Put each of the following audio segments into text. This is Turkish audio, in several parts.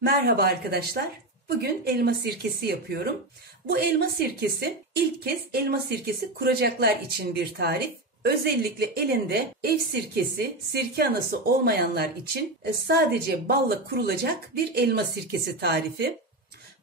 Merhaba arkadaşlar. Bugün elma sirkesi yapıyorum. Bu elma sirkesi ilk kez elma sirkesi kuracaklar için bir tarif. Özellikle elinde ev sirkesi, sirke anası olmayanlar için sadece balla kurulacak bir elma sirkesi tarifi.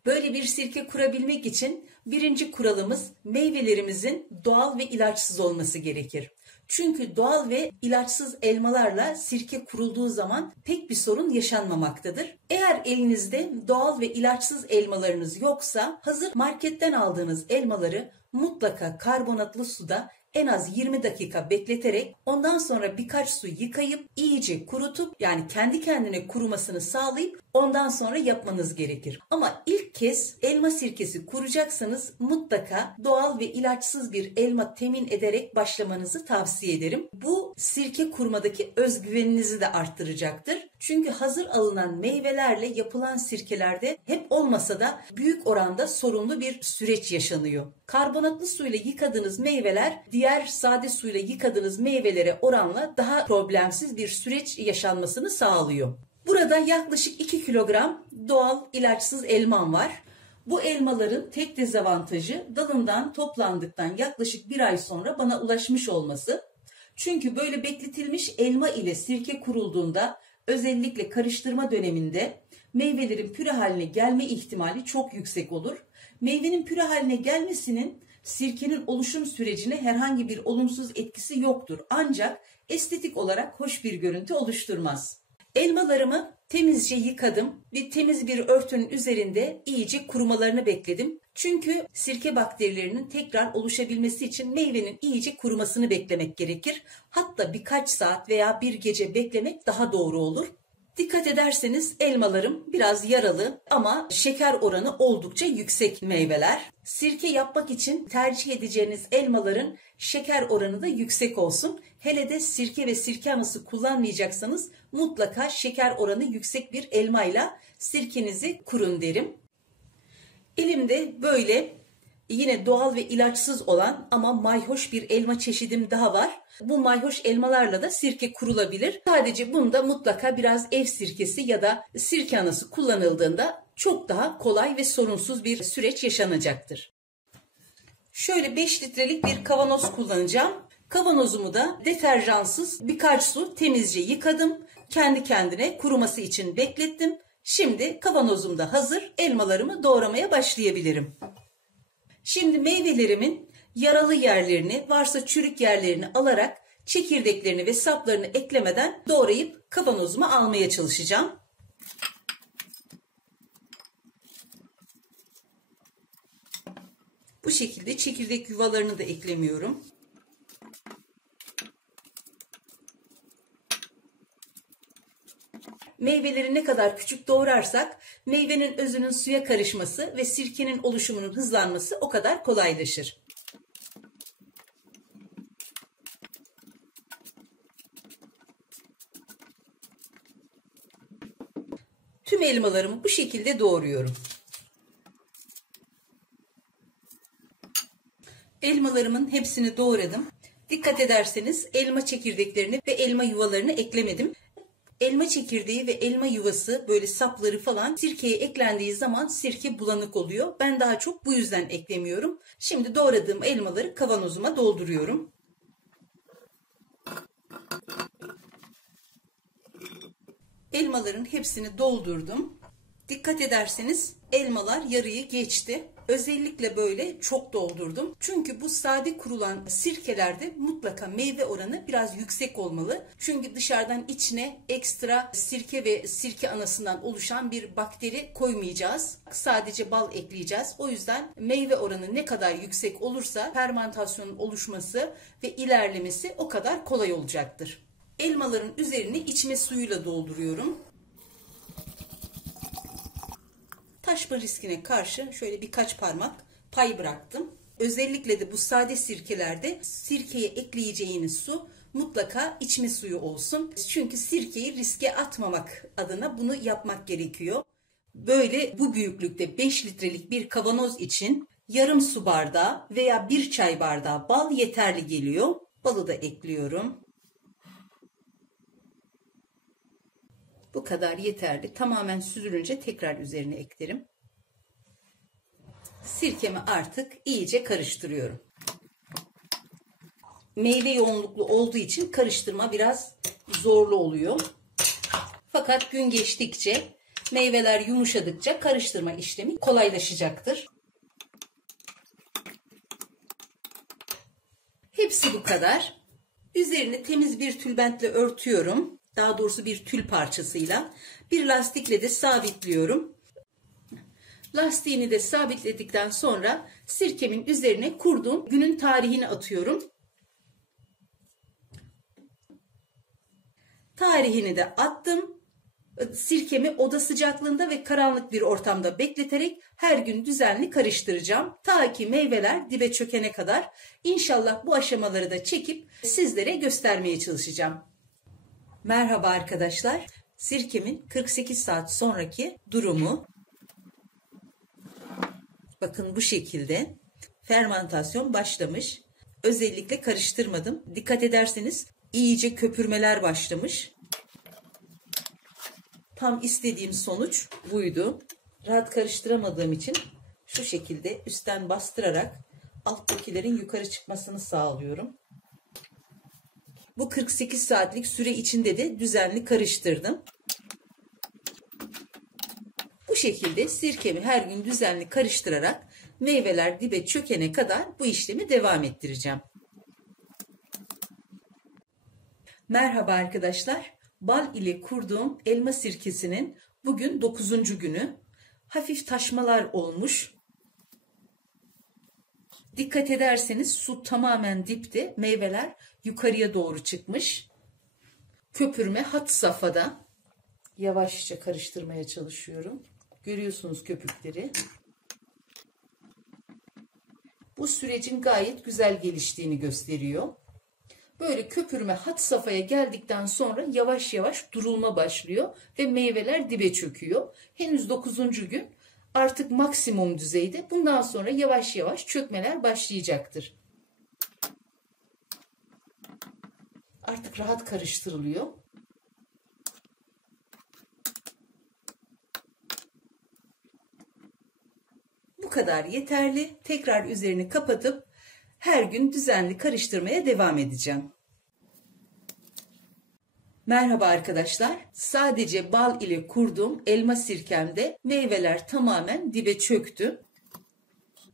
Böyle bir sirke kurabilmek için birinci kuralımız meyvelerimizin doğal ve ilaçsız olması gerekir. Çünkü doğal ve ilaçsız elmalarla sirke kurulduğu zaman pek bir sorun yaşanmamaktadır. Eğer elinizde doğal ve ilaçsız elmalarınız yoksa hazır marketten aldığınız elmaları mutlaka karbonatlı suda en az 20 dakika bekleterek ondan sonra birkaç su yıkayıp iyice kurutup yani kendi kendine kurumasını sağlayıp ondan sonra yapmanız gerekir. Ama ilk kez elma sirkesi kuracaksanız mutlaka doğal ve ilaçsız bir elma temin ederek başlamanızı tavsiye ederim. Bu sirke kurmadaki özgüveninizi de arttıracaktır. Çünkü hazır alınan meyvelerle yapılan sirkelerde hep olmasa da büyük oranda sorunlu bir süreç yaşanıyor. Karbonatlı suyla yıkadığınız meyveler diğer sade suyla yıkadığınız meyvelere oranla daha problemsiz bir süreç yaşanmasını sağlıyor. Burada yaklaşık 2 kilogram doğal ilaçsız elmam var. Bu elmaların tek dezavantajı dalından toplandıktan yaklaşık bir ay sonra bana ulaşmış olması. Çünkü böyle bekletilmiş elma ile sirke kurulduğunda özellikle karıştırma döneminde meyvelerin püre haline gelme ihtimali çok yüksek olur. Meyvenin püre haline gelmesinin sirkenin oluşum sürecine herhangi bir olumsuz etkisi yoktur. Ancak estetik olarak hoş bir görüntü oluşturmaz. Elmalarımı temizce yıkadım ve temiz bir örtünün üzerinde iyice kurumalarını bekledim. Çünkü sirke bakterilerinin tekrar oluşabilmesi için meyvenin iyice kurumasını beklemek gerekir. Hatta birkaç saat veya bir gece beklemek daha doğru olur. Dikkat ederseniz elmalarım biraz yaralı ama şeker oranı oldukça yüksek meyveler. Sirke yapmak için tercih edeceğiniz elmaların şeker oranı da yüksek olsun. Hele de sirke ve sirke anası kullanmayacaksanız mutlaka şeker oranı yüksek bir elmayla sirkenizi kurun derim. Elimde böyle yine doğal ve ilaçsız olan ama mayhoş bir elma çeşidim daha var. Bu mayhoş elmalarla da sirke kurulabilir. Sadece bunda mutlaka biraz ev sirkesi ya da sirke anası kullanıldığında çok daha kolay ve sorunsuz bir süreç yaşanacaktır. Şöyle 5 litrelik bir kavanoz kullanacağım. Kavanozumu da deterjansız birkaç su temizce yıkadım. Kendi kendine kuruması için beklettim. Şimdi kavanozum da hazır. Elmalarımı doğramaya başlayabilirim. Şimdi meyvelerimin yaralı yerlerini, varsa çürük yerlerini alarak çekirdeklerini ve saplarını eklemeden doğrayıp kavanozuma almaya çalışacağım. Bu şekilde çekirdek yuvalarını da eklemiyorum. Meyveleri ne kadar küçük doğrarsak meyvenin özünün suya karışması ve sirkenin oluşumunun hızlanması o kadar kolaylaşır. Tüm elmalarımı bu şekilde doğruyorum. Elmalarımın hepsini doğradım. Dikkat ederseniz elma çekirdeklerini ve elma yuvalarını eklemedim. Elma çekirdeği ve elma yuvası böyle sapları falan sirkeye eklendiği zaman sirke bulanık oluyor. Ben daha çok bu yüzden eklemiyorum. Şimdi doğradığım elmaları kavanozuma dolduruyorum. Elmaların hepsini doldurdum. Dikkat ederseniz elmalar yarıyı geçti. Özellikle böyle çok doldurdum. Çünkü bu sade kurulan sirkelerde mutlaka meyve oranı biraz yüksek olmalı. Çünkü dışarıdan içine ekstra sirke ve sirke anasından oluşan bir bakteri koymayacağız. Sadece bal ekleyeceğiz. O yüzden meyve oranı ne kadar yüksek olursa fermentasyonun oluşması ve ilerlemesi o kadar kolay olacaktır. Elmaların üzerini içme suyuyla dolduruyorum. Taşma riskine karşı şöyle birkaç parmak pay bıraktım. Özellikle de bu sade sirkelerde sirkeye ekleyeceğiniz su mutlaka içme suyu olsun. Çünkü sirkeyi riske atmamak adına bunu yapmak gerekiyor. Böyle bu büyüklükte 5 litrelik bir kavanoz için yarım su bardağı veya 1 çay bardağı bal yeterli geliyor. Balı da ekliyorum. Bu kadar yeterli. Tamamen süzülünce tekrar üzerine eklerim. Sirkemi artık iyice karıştırıyorum. Meyve yoğunluklu olduğu için karıştırma biraz zorlu oluyor. Fakat gün geçtikçe, meyveler yumuşadıkça karıştırma işlemi kolaylaşacaktır. Hepsi bu kadar. Üzerini temiz bir tülbentle örtüyorum. Daha doğrusu bir tül parçasıyla. Bir lastikle de sabitliyorum. Lastiğini de sabitledikten sonra sirkemin üzerine kurduğum günün tarihini atıyorum. Tarihini de attım. Sirkemi oda sıcaklığında ve karanlık bir ortamda bekleterek her gün düzenli karıştıracağım. Ta ki meyveler dibe çökene kadar. İnşallah bu aşamaları da çekip sizlere göstermeye çalışacağım. Merhaba arkadaşlar. Sirkemin 48 saat sonraki durumu. Bakın bu şekilde fermantasyon başlamış. Özellikle karıştırmadım. Dikkat ederseniz iyice köpürmeler başlamış. Tam istediğim sonuç buydu. Rahat karıştıramadığım için şu şekilde üstten bastırarak alttakilerin yukarı çıkmasını sağlıyorum. Bu 48 saatlik süre içinde de düzenli karıştırdım. Bu şekilde sirkemi her gün düzenli karıştırarak meyveler dibe çökene kadar bu işlemi devam ettireceğim. Merhaba arkadaşlar. Bal ile kurduğum elma sirkesinin bugün 9. günü. Hafif taşmalar olmuş. Dikkat ederseniz su tamamen dipte, meyveler yukarıya doğru çıkmış. Köpürme had safhada. Yavaşça karıştırmaya çalışıyorum. Görüyorsunuz köpükleri. Bu sürecin gayet güzel geliştiğini gösteriyor. Böyle köpürme had safhaya geldikten sonra yavaş yavaş durulma başlıyor ve meyveler dibe çöküyor. Henüz 9. gün, artık maksimum düzeyde. Bundan sonra yavaş yavaş çökmeler başlayacaktır. Artık rahat karıştırılıyor. Bu kadar yeterli. Tekrar üzerini kapatıp her gün düzenli karıştırmaya devam edeceğim. Merhaba arkadaşlar. Sadece bal ile kurduğum elma sirkemde meyveler tamamen dibe çöktü.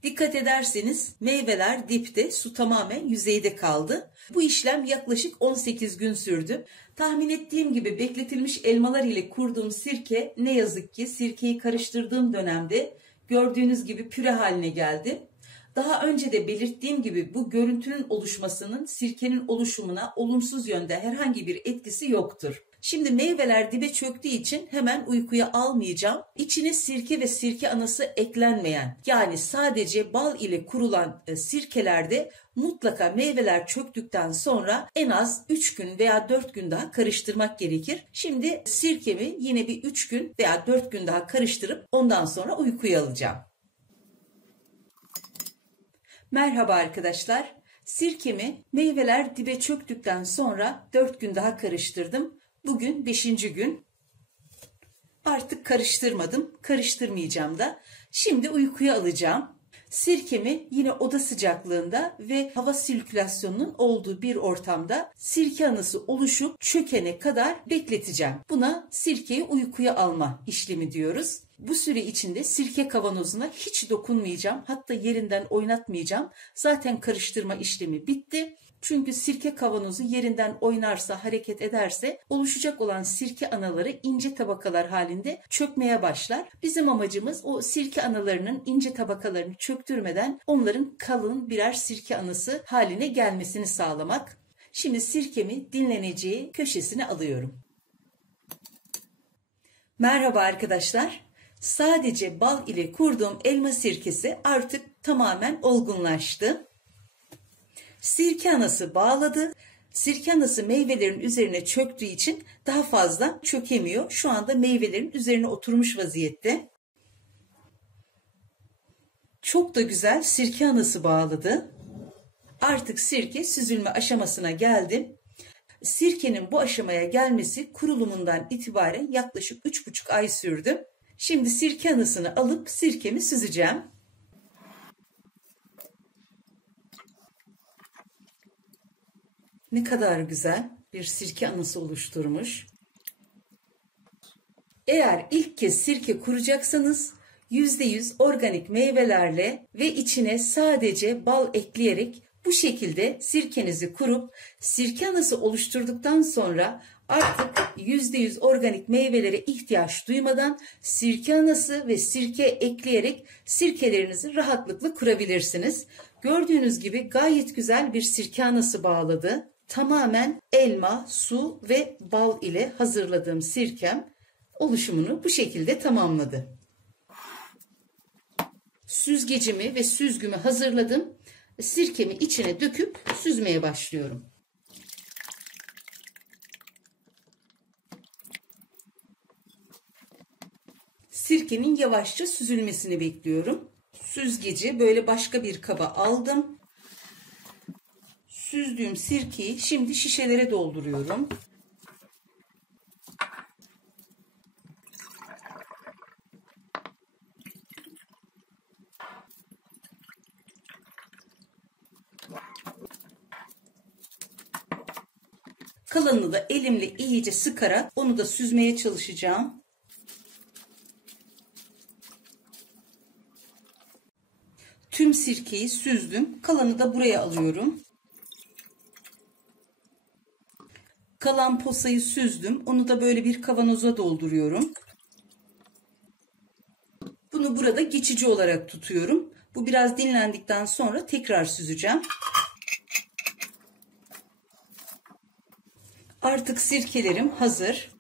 Dikkat ederseniz meyveler dipte, su tamamen yüzeyde kaldı. Bu işlem yaklaşık 18 gün sürdü. Tahmin ettiğim gibi bekletilmiş elmalar ile kurduğum sirke ne yazık ki sirkeyi karıştırdığım dönemde gördüğünüz gibi püre haline geldi. Daha önce de belirttiğim gibi bu görüntünün oluşmasının sirkenin oluşumuna olumsuz yönde herhangi bir etkisi yoktur. Şimdi meyveler dibe çöktüğü için hemen uykuya almayacağım. İçine sirke ve sirke anası eklenmeyen, yani sadece bal ile kurulan sirkelerde mutlaka meyveler çöktükten sonra en az 3 gün veya 4 gün daha karıştırmak gerekir. Şimdi sirkemi yine bir 3 gün veya 4 gün daha karıştırıp ondan sonra uykuya alacağım. Merhaba arkadaşlar. Sirkemi meyveler dibe çöktükten sonra 4 gün daha karıştırdım. Bugün 5. gün. Artık karıştırmadım, karıştırmayacağım da. Şimdi uykuya alacağım. Sirkemi yine oda sıcaklığında ve hava sirkülasyonunun olduğu bir ortamda sirke anası oluşup çökene kadar bekleteceğim. Buna sirkeyi uykuya alma işlemi diyoruz. Bu süre içinde sirke kavanozuna hiç dokunmayacağım. Hatta yerinden oynatmayacağım. Zaten karıştırma işlemi bitti. Çünkü sirke kavanozu yerinden oynarsa, hareket ederse oluşacak olan sirke anaları ince tabakalar halinde çökmeye başlar. Bizim amacımız o sirke analarının ince tabakalarını çöktürmeden onların kalın birer sirke anası haline gelmesini sağlamak. Şimdi sirkemi dinleneceği köşesine alıyorum. Merhaba arkadaşlar. Sadece bal ile kurduğum elma sirkesi artık tamamen olgunlaştı. Sirke anası bağladı. Sirke anası meyvelerin üzerine çöktüğü için daha fazla çökemiyor. Şu anda meyvelerin üzerine oturmuş vaziyette. Çok da güzel sirke anası bağladı. Artık sirke süzülme aşamasına geldi. Sirkenin bu aşamaya gelmesi kurulumundan itibaren yaklaşık 3,5 ay sürdü. Şimdi sirke anısını alıp sirkemi süzeceğim. Ne kadar güzel bir sirke anısı oluşturmuş. Eğer ilk kez sirke kuracaksanız %100 organik meyvelerle ve içine sadece bal ekleyerek bu şekilde sirkenizi kurup sirke anası oluşturduktan sonra artık %100 organik meyvelere ihtiyaç duymadan sirke anası ve sirke ekleyerek sirkelerinizi rahatlıkla kurabilirsiniz. Gördüğünüz gibi gayet güzel bir sirke anası bağladı. Tamamen elma, su ve bal ile hazırladığım sirkem oluşumunu bu şekilde tamamladı. Süzgecimi ve süzgümü hazırladım. Sirkemi içine döküp süzmeye başlıyorum. Sirkenin yavaşça süzülmesini bekliyorum. Süzgeci böyle başka bir kaba aldım. Süzdüğüm sirkeyi şimdi şişelere dolduruyorum. Kalanını da elimle iyice sıkarak onu da süzmeye çalışacağım. Tüm sirkeyi süzdüm. Kalanı da buraya alıyorum. Kalan posayı süzdüm. Onu da böyle bir kavanoza dolduruyorum. Bunu burada geçici olarak tutuyorum. Bu biraz dinlendikten sonra tekrar süzeceğim. Artık sirkelerim hazır.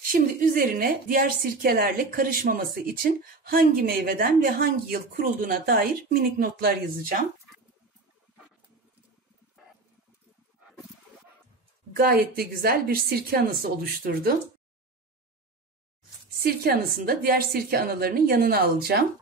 Şimdi üzerine diğer sirkelerle karışmaması için hangi meyveden ve hangi yıl kurulduğuna dair minik notlar yazacağım. Gayet de güzel bir sirke anısı oluşturdu. Sirke anısını da diğer sirke anılarının yanına alacağım.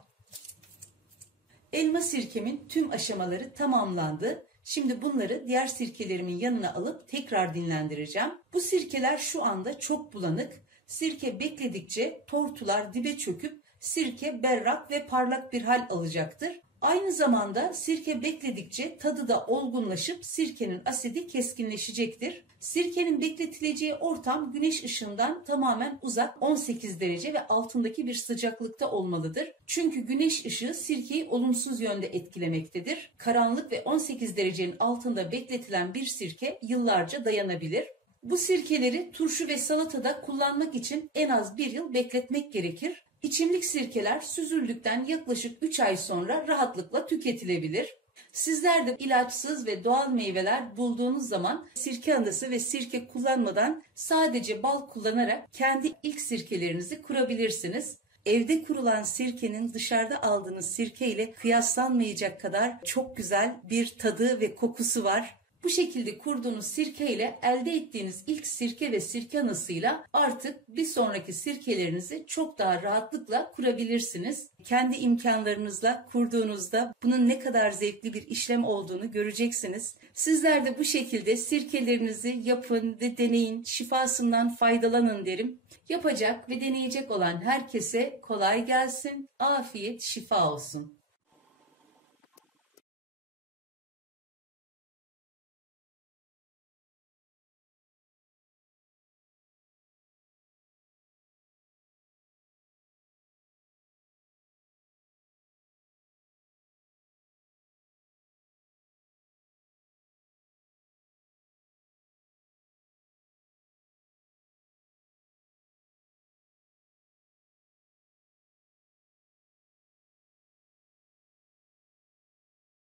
Elma sirkemin tüm aşamaları tamamlandı. Şimdi bunları diğer sirkelerimin yanına alıp tekrar dinlendireceğim. Bu sirkeler şu anda çok bulanık. Sirke bekledikçe tortular dibe çöküp sirke berrak ve parlak bir hal alacaktır. Aynı zamanda sirke bekledikçe tadı da olgunlaşıp sirkenin asidi keskinleşecektir. Sirkenin bekletileceği ortam güneş ışığından tamamen uzak 18 derece ve altındaki bir sıcaklıkta olmalıdır. Çünkü güneş ışığı sirkeyi olumsuz yönde etkilemektedir. Karanlık ve 18 derecenin altında bekletilen bir sirke yıllarca dayanabilir. Bu sirkeleri turşu ve salatada kullanmak için en az 1 yıl bekletmek gerekir. İçimlik sirkeler süzüldükten yaklaşık 3 ay sonra rahatlıkla tüketilebilir. Sizler de ilaçsız ve doğal meyveler bulduğunuz zaman sirke anası ve sirke kullanmadan sadece bal kullanarak kendi ilk sirkelerinizi kurabilirsiniz. Evde kurulan sirkenin dışarıda aldığınız sirke ile kıyaslanmayacak kadar çok güzel bir tadı ve kokusu var. Bu şekilde kurduğunuz sirke ile elde ettiğiniz ilk sirke ve sirke anısıyla artık bir sonraki sirkelerinizi çok daha rahatlıkla kurabilirsiniz. Kendi imkanlarınızla kurduğunuzda bunun ne kadar zevkli bir işlem olduğunu göreceksiniz. Sizler de bu şekilde sirkelerinizi yapın ve deneyin, şifasından faydalanın derim. Yapacak ve deneyecek olan herkese kolay gelsin, afiyet, şifa olsun.